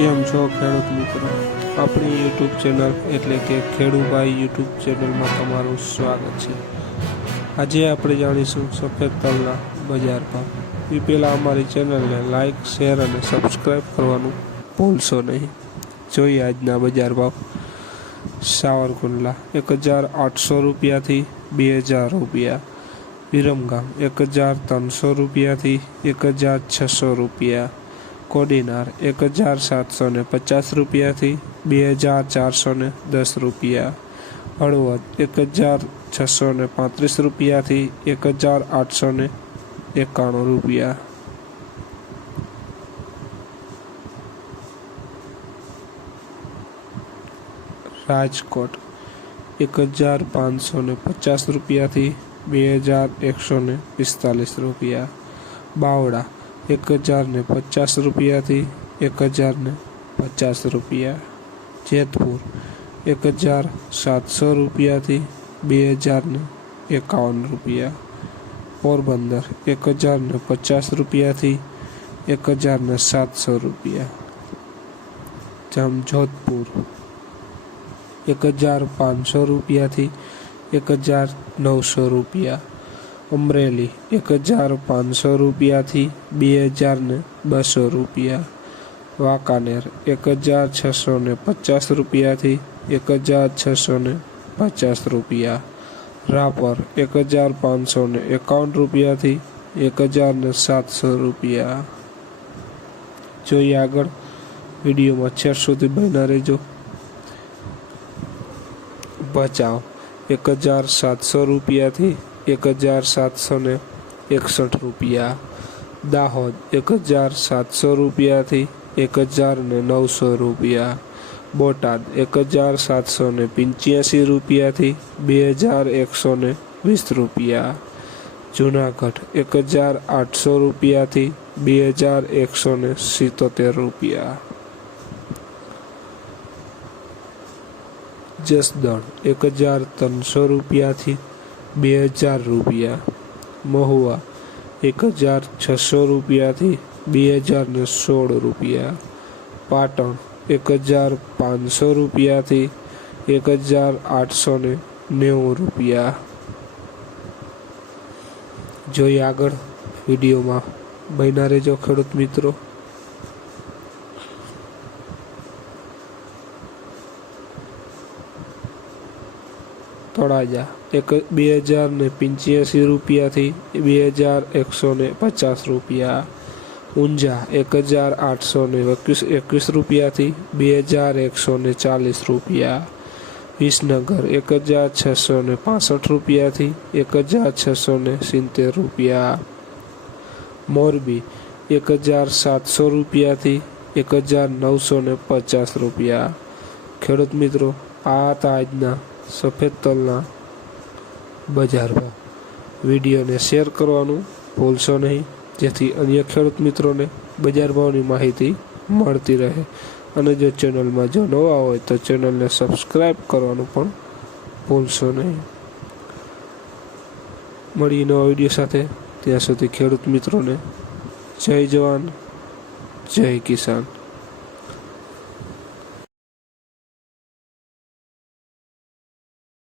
કેમ છો ખેડૂત મિત્રો? આપણી યુટ્યુબ ચેનલ એટલે કે ખેડૂભાઈ યુટ્યુબ ચેનલમાં તમારું સ્વાગત છે. આજે આપણે જાણીશું સફેદ તલના બજાર ભાવ. એ પહેલાં અમારી ચેનલને લાઇક શેર અને સબસ્ક્રાઈબ કરવાનું ભૂલશો નહીં. જોઈએ આજના બજાર ભાવ. સાવરકુંડલા એક હજાર આઠસો રૂપિયાથી બે હજાર રૂપિયા. વિરમગામ એક હજાર ત્રણસો રૂપિયાથી એક હજાર છસો રૂપિયા. કોડીનાર એક હજાર સાતસો ને પચાસ રૂપિયાથી બે હજાર ચારસો ને દસ રૂપિયા. હળવદ, એક હજાર છસો ને પાંત્રીસ રૂપિયાથી એક હજાર આઠસો ને એકાણું રૂપિયા. રાજકોટ, એક હજાર પાંચસો ને પચાસ રૂપિયાથી બે હજાર એકસો ને પિસ્તાલીસ રૂપિયા. બાવડા એક હજારને પચાસ રૂપિયાથી એક હજારને પચાસ રૂપિયા. જેતપુર, એક હજાર સાતસો રૂપિયાથી બે હજારને એકાવન રૂપિયા. પોરબંદર, એક હજારને પચાસ રૂપિયાથી એક હજારને સાતસો રૂપિયા. જામજોધપુર, એક હજાર પાંચસો રૂપિયાથી એક હજાર નવસો રૂપિયા. અમરેલી એક હજાર પાંચસો રૂપિયાથી બે હજાર ને બસો રૂપિયા. વાંકાનેર એક હજાર છસો ને પચાસ રૂપિયાથી એક હજાર છસો ને પચાસ રૂપિયા. રાપર એક હજાર પાંચસો ને એકાવન રૂપિયાથી એક હજાર ને સાતસો રૂપિયા. જોઈએ આગળ વિડીયોમાં છેર સુધી બન્યા રહેજો. બચાવ એક હજાર સાતસો રૂપિયાથી એક હજાર સાતસો ને એકસઠ રૂપિયા. દાહોદ એક હજાર સાતસો રૂપિયાથી એક હજાર ને નવસો રૂપિયા. બોટાદ એક હજાર સાતસો ને પંચ્યાસી રૂપિયાથી બે હજાર એકસો ને વીસ રૂપિયા. જુનાગઢ એક હજાર આઠસો રૂપિયાથી બે હજાર એકસો ને સિત્તોતેર રૂપિયા. જસદણ એક હજાર ત્રણસો રૂપિયાથી બે હજાર રૂપિયા, મહુવા એક હજાર છસો રૂપિયાથી બે હજાર ને સોળ રૂપિયા, પાટણ એક હજાર પાંચસો રૂપિયાથી એક હજાર આઠસો ને નેવું રૂપિયા. જોઈએ આગળ વિડીયોમાં. બન્યા રહેજો ખેડૂત મિત્રો. તળાજા એક બે હજાર ને પંચ્યાસી રૂપિયાથી બે હજાર એકસો ને પચાસ રૂપિયા. ઊંઝા એક હજાર આઠસો ને એકવીસ એકવીસ રૂપિયાથી બે હજાર એકસો ને ચાલીસ રૂપિયા. વિસનગર એક હજાર છસો ને પાસઠ રૂપિયાથી એક હજાર છસો ને સિત્તેર રૂપિયા. મોરબી એક હજાર સાતસો રૂપિયાથી એક હજાર નવસો ને પચાસ રૂપિયા. ખેડૂત મિત્રો, આ હતા આજના સફેદ તલના બજાર ભાવ વિડીયોને શેર કરવાનું ભૂલશો નહીં, જેથી અન્ય ખેડૂત મિત્રોને બજાર ભાવની માહિતી મળતી રહે. અને જો ચેનલમાં જો નવા હોય તો ચેનલને સબસ્ક્રાઈબ કરવાનું પણ ભૂલશો નહીં. મળી નવા વીડિયો સાથે. ત્યાં સુધી ખેડૂત મિત્રોને જય જવાન, જય કિસાન.